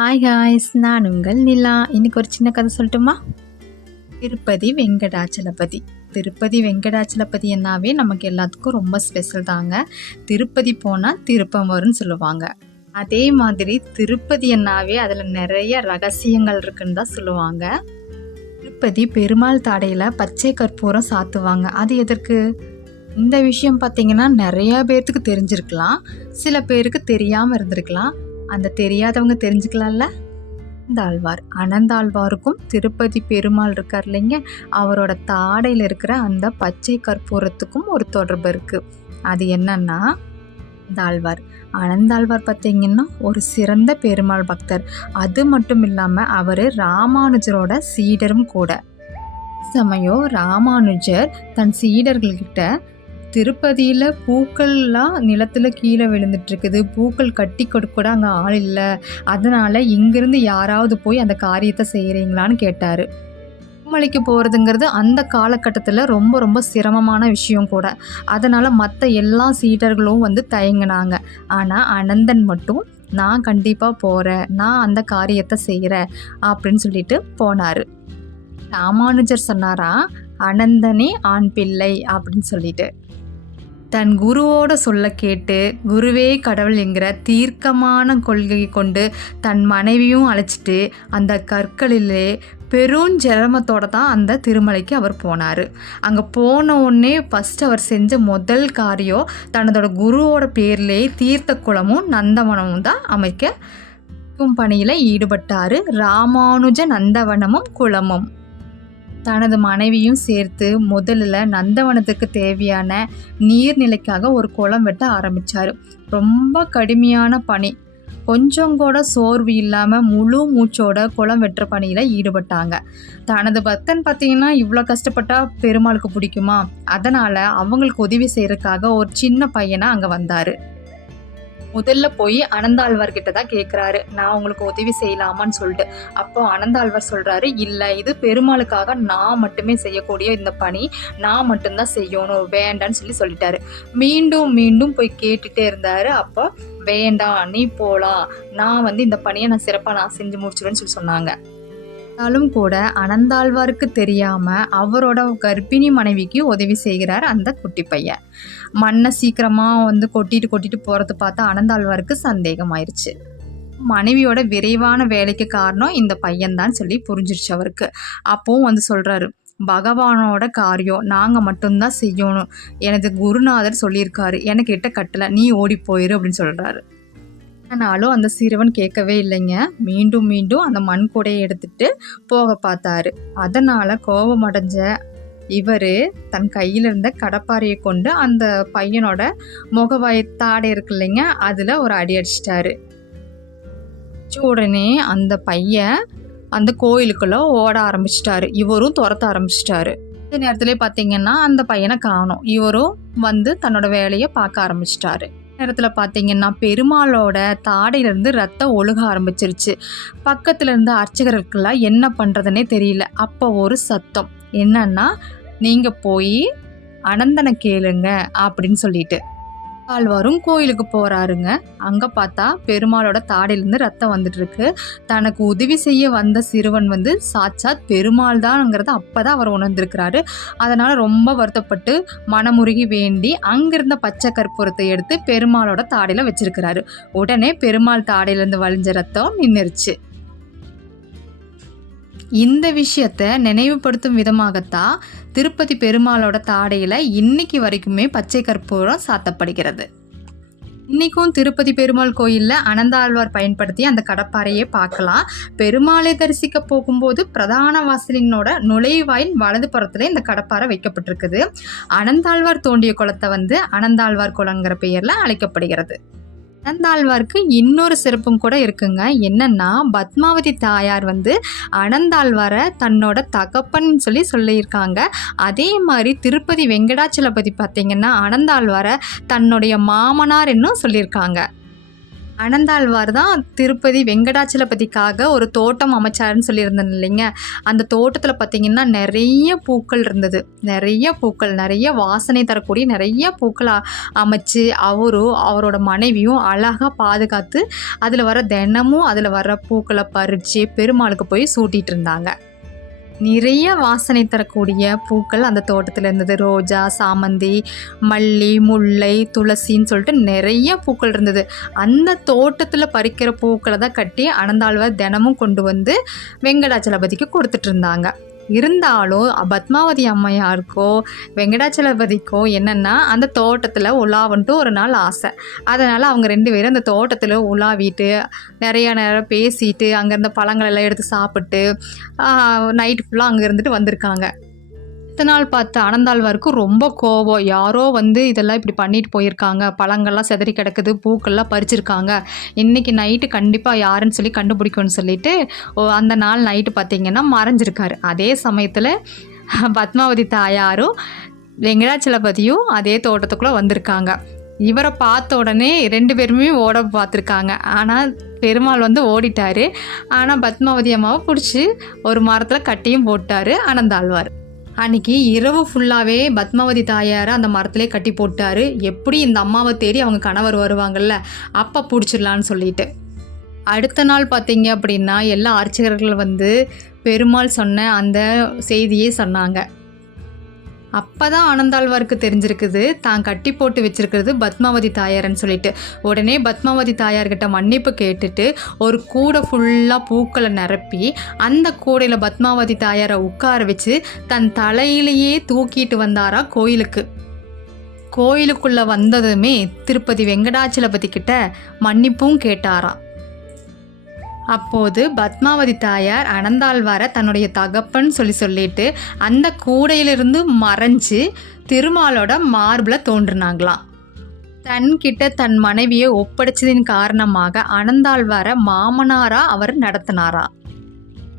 Hi ஹாய்ஸ் நான் உங்கள் நிலா. இன்னைக்கு ஒரு சின்ன கதை சொல்லட்டுமா? திருப்பதி வெங்கடாச்சலபதி. திருப்பதி வெங்கடாச்சலபதி என்னாவே நமக்கு எல்லாத்துக்கும் ரொம்ப ஸ்பெஷல் தாங்க. திருப்பதி போனால் திருப்பம் வரும்னு சொல்லுவாங்க. அதே மாதிரி திருப்பதி என்னாவே அதில் நிறைய ரகசியங்கள் இருக்குன்னு தான் சொல்லுவாங்க. திருப்பதி பெருமாள் தாடையில் பச்சை கற்பூரம் சாத்துவாங்க. அது எதற்கு? இந்த விஷயம் பார்த்திங்கன்னா நிறையா பேர்த்துக்கு தெரிஞ்சிருக்கலாம். சில பேருக்கு தெரியாமல் இருந்திருக்கலாம். அந்த தெரியாதவங்க தெரிஞ்சுக்கலாம்ல? ஆழ்வார் அனந்தாழ்வாருக்கும் திருப்பதி பெருமாள் இருக்கார் இல்லைங்க அவரோட தாடையில் இருக்கிற அந்த பச்சை கற்பூரத்துக்கும் ஒரு தொடர்பு இருக்குது அது என்னன்னா தாழ்வார் அனந்தாழ்வார் பார்த்தீங்கன்னா ஒரு சிறந்த பெருமாள் பக்தர். அது மட்டும் இல்லாமல் அவர் ராமானுஜரோட சீடரும் கூட. சமயம் ராமானுஜர் தன் சீடர்கள்கிட்ட திருப்பதியில் பூக்கள்லாம் நிலத்தில் கீழே விழுந்துட்டுருக்குது. பூக்கள் கட்டி கொடுக்க கூட அங்கே ஆள் இல்லை. அதனால் இங்கேருந்து யாராவது போய் அந்த காரியத்தை செய்கிறீங்களான்னு கேட்டார். மலைக்கு போகிறதுங்கிறது அந்த காலகட்டத்தில் ரொம்ப ரொம்ப சிரமமான விஷயம் கூட. அதனால் மற்ற எல்லா சீடர்களும் வந்து தயங்கினாங்க. ஆனால் அனந்தன் மட்டும் நான் கண்டிப்பாக போகிறேன் நான் அந்த காரியத்தை செய்கிறேன் அப்படின்னு சொல்லிட்டு போனார். ராமானுஜர் சொன்னாரா அனந்தனே ஆண் பிள்ளை. அப்படின்னு சொல்லிட்டு. தன் குருவோட சொல்ல கேட்டு குருவே கடவுள் என்கிற தீர்க்கமான கொள்கையை கொண்டு தன் மனைவியும் அழைச்சிட்டு அந்த கற்களிலே பெரும் ஜெரமத்தோட தான் அந்த திருமலைக்கு அவர் போனார். அங்கே போன உடனே ஃபஸ்ட்டு அவர் செஞ்ச முதல் காரியம் தன்னதோட குருவோட பேர்லேயே தீர்த்த குளமும் நந்தவனமும் தான் அமைக்க பணியில் ஈடுபட்டார். ராமானுஜ நந்தவனமும் குளமும். தனது மனைவியும் சேர்த்து முதல்ல நந்தவனத்துக்கு தேவையான நீர்நிலைக்காக ஒரு குளம் வெட்ட ஆரம்பித்தார் ரொம்ப கடுமையான பணி. கொஞ்சம் கூட சோர்வு இல்லாமல் முழு மூச்சோட குளம் வெட்டுற பணியில் ஈடுபட்டாங்க. தனது பக்தன் பார்த்தீங்கன்னா இவ்வளோ கஷ்டப்பட்டா பெருமாளுக்கு பிடிக்குமா? அதனால் அவங்களுக்கு உதவி செய்கிறதுக்காக ஒரு சின்ன பையனாக அங்கே வந்தார். முதல்ல போய் அனந்தாழ்வார்கிட்ட தான் கேட்குறாரு நான் உங்களுக்கு உதவி செய்யலாமான்னு சொல்லிட்டு. அப்போ அனந்தாழ்வார் சொல்கிறாரு இல்லை இது பெருமாளுக்காக நான் மட்டுமே செய்யக்கூடிய இந்த பணி. நான் மட்டும்தான் செய்யணும். வேண்டான்னு சொல்லி சொல்லிட்டாரு. மீண்டும் மீண்டும் போய் கேட்டுட்டே இருந்தார். அப்போ வேண்டாம் நீ போகலாம் நான் வந்து இந்த பணியை நான் சிறப்பாக நான் செஞ்சு முடிச்சிடுவேன்னு சொல்லி சொன்னாங்க. இருந்தாலும் கூட அனந்தாழ்வாருக்கு தெரியாமல் அவரோட கர்ப்பிணி மனைவிக்கு உதவி செய்கிறார் அந்த குட்டி பையன். மண்ணை சீக்கிரமாக வந்து கொட்டிட்டு கொட்டிட்டு போறது பார்த்தா அனந்தாழ்வாருக்கு சந்தேகம் ஆயிடுச்சு மனைவியோட விரைவான வேலைக்கு காரணம் இந்த பையன்தான் சொல்லி புரிஞ்சிருச்சு அவருக்கு. அப்போவும் வந்து சொல்கிறாரு பகவானோட காரியம் நாங்கள் மட்டும்தான் செய்யணும். எனது குருநாதர் சொல்லியிருக்காரு. எனக்கிட்ட கட்டலை. நீ ஓடி போயிரு அப்படின்னு சொல்கிறாரு ஆனாலும் அந்த சிறுவன் கேட்கவே இல்லைங்க. மீண்டும் மீண்டும் அந்த மண் கூடையை எடுத்துட்டு போக பார்த்தாரு. அதனால் கோபமடைஞ்ச இவர் தன் கையில் இருந்த கடப்பாறையை கொண்டு அந்த பையனோட முகவாய் தாடை இருக்கு இல்லைங்க அதில் ஒரு அடி அடிச்சிட்டாரு. உடனே அந்த பையன் அந்த கோயிலுக்குள்ளே ஓட ஆரம்பிச்சிட்டாரு. இவரும் துரத்த ஆரம்பிச்சிட்டாரு. இந்த நேரத்துலேயே பார்த்தீங்கன்னா அந்த பையனை காணும். இவரும் வந்து தன்னோட வேலையை பார்க்க ஆரம்பிச்சிட்டாரு. நேரத்தில் பார்த்தீங்கன்னா பெருமாளோட தாடையிலேருந்து ரத்தம் ஒழுக ஆரம்பிச்சிருச்சு. பக்கத்தில் இருந்த அர்ச்சகர்களுக்கெல்லாம் என்ன பண்ணுறதுனே தெரியல. அப்போ ஒரு சத்தம். என்னன்னா நீங்கள் போய் அனந்தனை கேளுங்க அப்படின்னு சொல்லிட்டு. ஆழ்வாரும் கோயிலுக்கு போகிறாருங்க அங்கே பார்த்தா பெருமாளோட தாடையிலேருந்து ரத்தம் வந்துட்டு இருக்கு தனக்கு உதவி செய்ய வந்த சிறுவன் வந்து சாட்சாத் பெருமாள் தான்ங்கிறத அப்போ தான் அவர் உணர்ந்திருக்கிறாரு. அதனால் ரொம்ப வருத்தப்பட்டு மனமுருகி வேண்டி அங்கிருந்த பச்சை கற்பூரத்தை எடுத்து பெருமாளோட தாடையில் வச்சிருக்கிறாரு. உடனே பெருமாள் தாடையிலேருந்து வழிஞ்ச ரத்தம் நின்றுருச்சு இந்த விஷயத்தை நினைவுபடுத்தும் விதமாகத்தான் திருப்பதி பெருமாளோட தாடையில் இன்னைக்கு வரைக்குமே பச்சை கற்பூரம் சாத்தப்படுகிறது. இன்றைக்கும் திருப்பதி பெருமாள் கோயிலில் அனந்தாழ்வார் பயன்படுத்தி அந்த கடப்பாறையை பார்க்கலாம். பெருமாளை தரிசிக்க போகும்போது பிரதான வாசலினோட நுழைவாயில் வலது புறத்தில் இந்த கடப்பாறை வைக்கப்பட்டிருக்குது. அனந்தாழ்வார் தோண்டிய குளத்தை வந்து அனந்தாழ்வார் குளங்கிற பெயரில் அழைக்கப்படுகிறது. அனந்தாழ்வாருக்கு இன்னொரு சிறப்பும் கூட இருக்குங்க. என்னன்னா பத்மாவதி தாயார் வந்து அனந்தாழ்வாரை தன்னோட தகப்பன் சொல்லி சொல்லியிருக்காங்க. அதே மாதிரி திருப்பதி வெங்கடாச்சலபதி பார்த்தீங்கன்னா அனந்தாழ்வாரை தன்னுடைய மாமனார் என்னும் சொல்லியிருக்காங்க. அனந்தாழ்வார் தான் திருப்பதி வெங்கடாச்சலபதிக்காக ஒரு தோட்டம் அமைச்சாருன்னு சொல்லியிருந்தேன் இல்லைங்க. அந்த தோட்டத்தில் பார்த்திங்கன்னா நிறைய பூக்கள் இருந்தது. நிறைய பூக்கள் நிறைய வாசனை தரக்கூடிய நிறைய பூக்கள் அமைச்சு அவரும் அவரோட மனைவியும் அழகாக பாதுகாத்து அதில் வர தினமும் அதில் வர பூக்களை பறித்து பெருமாளுக்கு போய் சூட்டிகிட்டு இருந்தாங்க. நிறைய வாசனை தரக்கூடிய பூக்கள் அந்த தோட்டத்தில் இருந்தது. ரோஜா சாமந்தி மல்லி முல்லை துளசின்னு சொல்லிட்டு நிறைய பூக்கள் இருந்தது. அந்த தோட்டத்தில் பறிக்கிற பூக்களை தான் கட்டி அனந்தாழ்வார் தினமும் கொண்டு வந்து வெங்கடாச்சலபதிக்கு கொடுத்துட்டு இருந்தாங்க. இருந்தாலும் பத்மாவதி அம்மையாருக்கோ வெங்கடாச்சலபதிக்கோ என்னென்னா அந்த தோட்டத்தில் உலாவன்ட்டு ஒரு நாள் ஆசை. அதனால் அவங்க ரெண்டு பேரும் அந்த தோட்டத்தில் உலாவிட்டு நிறையா நேரம் பேசிட்டு அங்கேருந்த பழங்கள் எல்லாம் எடுத்து சாப்பிட்டு நைட் ஃபுல்லாக அங்கே இருந்துட்டு வந்திருக்காங்க. அடுத்த நாள் பார்த்த அனந்தாழ்வாருக்கு ரொம்ப கோபம் யாரோ வந்து இதெல்லாம் இப்படி பண்ணிட்டு போயிருக்காங்க. பழங்கள்லாம் செதறி கிடக்குது. பூக்கள்லாம் பறிச்சிருக்காங்க. இன்றைக்கி நைட்டு கண்டிப்பாக யாருன்னு சொல்லி கண்டுபிடிக்கும்னு சொல்லிட்டு ஓ, அந்த நாள் நைட்டு பார்த்தீங்கன்னா மறைஞ்சிருக்காரு. அதே சமயத்தில் பத்மாவதி தாயாரும் வெங்கடாச்சலபதியும் அதே தோட்டத்துக்குள்ளே வந்திருக்காங்க. இவரை பார்த்த உடனே ரெண்டு பேருமே ஓட பார்த்துருக்காங்க. ஆனால் பெருமாள் வந்து ஓடிட்டாரு. ஆனால் பத்மாவதி அம்மாவை பிடிச்சி ஒரு மரத்தில் கட்டியும் போட்டார் அனந்தாழ்வார். அன்னைக்கு இரவு ஃபுல்லாகவே பத்மாவதி தாயாரை அந்த மரத்திலே கட்டி போட்டார். எப்படி இந்த அம்மாவை தேடி அவங்க கணவர் வருவாங்கல்ல அப்போ பிடிச்சிடலான்னு சொல்லிட்டு. அடுத்த நாள் பார்த்தீங்க அப்படின்னா எல்லா அர்ச்சகர்கள் வந்து பெருமாள் சொன்ன அந்த செய்தியே சொன்னாங்க. அப்போ தான் ஆனந்தாழ்வாருக்கு தெரிஞ்சிருக்குது. தான் கட்டி போட்டு வச்சிருக்கிறது பத்மாவதி தாயார்னு சொல்லிட்டு. உடனே பத்மாவதி தாயார்கிட்ட மன்னிப்பு கேட்டுட்டு ஒரு கூடை ஃபுல்லாக பூக்களை நிரப்பி அந்த கூடையில் பத்மாவதி தாயாரை உட்கார வச்சு தன் தலையிலேயே தூக்கிட்டு வந்தாரா கோயிலுக்கு. கோயிலுக்குள்ளே வந்ததுமே திருப்பதி வெங்கடாச்சலபதி கிட்ட மன்னிப்பும் கேட்டாராம். அப்போது பத்மாவதி தாயார் அனந்தாழ்வார தன்னுடைய தகப்பன் சொல்லி சொல்லிட்டு அந்த கூடையிலிருந்து மறைஞ்சு திருமாலோட மார்பில் தோன்றுனாங்களாம். தன்கிட்ட தன் மனைவியை ஒப்படைச்சதின் காரணமாக அனந்தாழ்வார மாமனாரா அவர் நடத்தினாரா.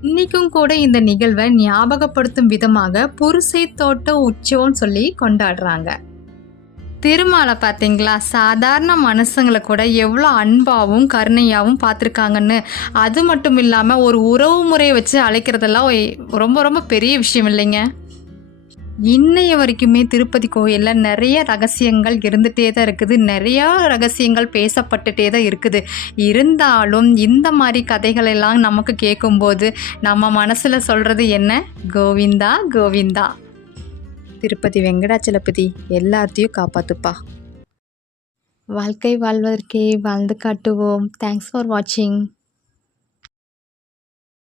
இன்னைக்கும் கூட இந்த நிகழ்வை ஞாபகப்படுத்தும் விதமாக புருசை தோட்ட உற்சவம்னு சொல்லி கொண்டாடுறாங்க. திருமாலை பார்த்தீங்களா சாதாரண மனுஷங்களை கூட எவ்வளோ அன்பாகவும் கருணையாகவும் பார்த்துருக்காங்கன்னு. அது மட்டும் இல்லாமல் ஒரு உறவு முறையை வச்சு அழைக்கிறதெல்லாம் ரொம்ப ரொம்ப பெரிய விஷயம் இல்லைங்க. இன்னைய வரைக்குமே திருப்பதி கோயிலில் நிறைய ரகசியங்கள் இருந்துகிட்டே தான் இருக்குது. நிறையா ரகசியங்கள் பேசப்பட்டுட்டே தான் இருக்குது. இருந்தாலும் இந்த மாதிரி கதைகளெல்லாம் நமக்கு கேட்கும்போது நம்ம மனசில் சொல்கிறது என்ன? கோவிந்தா கோவிந்தா. திருப்பதி வெங்கடாச்சலபதி எல்லாத்தையும் காப்பாத்துப்பா. வாழ்க்கை வாழ்வதற்கே வாழ்ந்து காட்டுவோம். தேங்க்ஸ் ஃபார் வாட்சிங்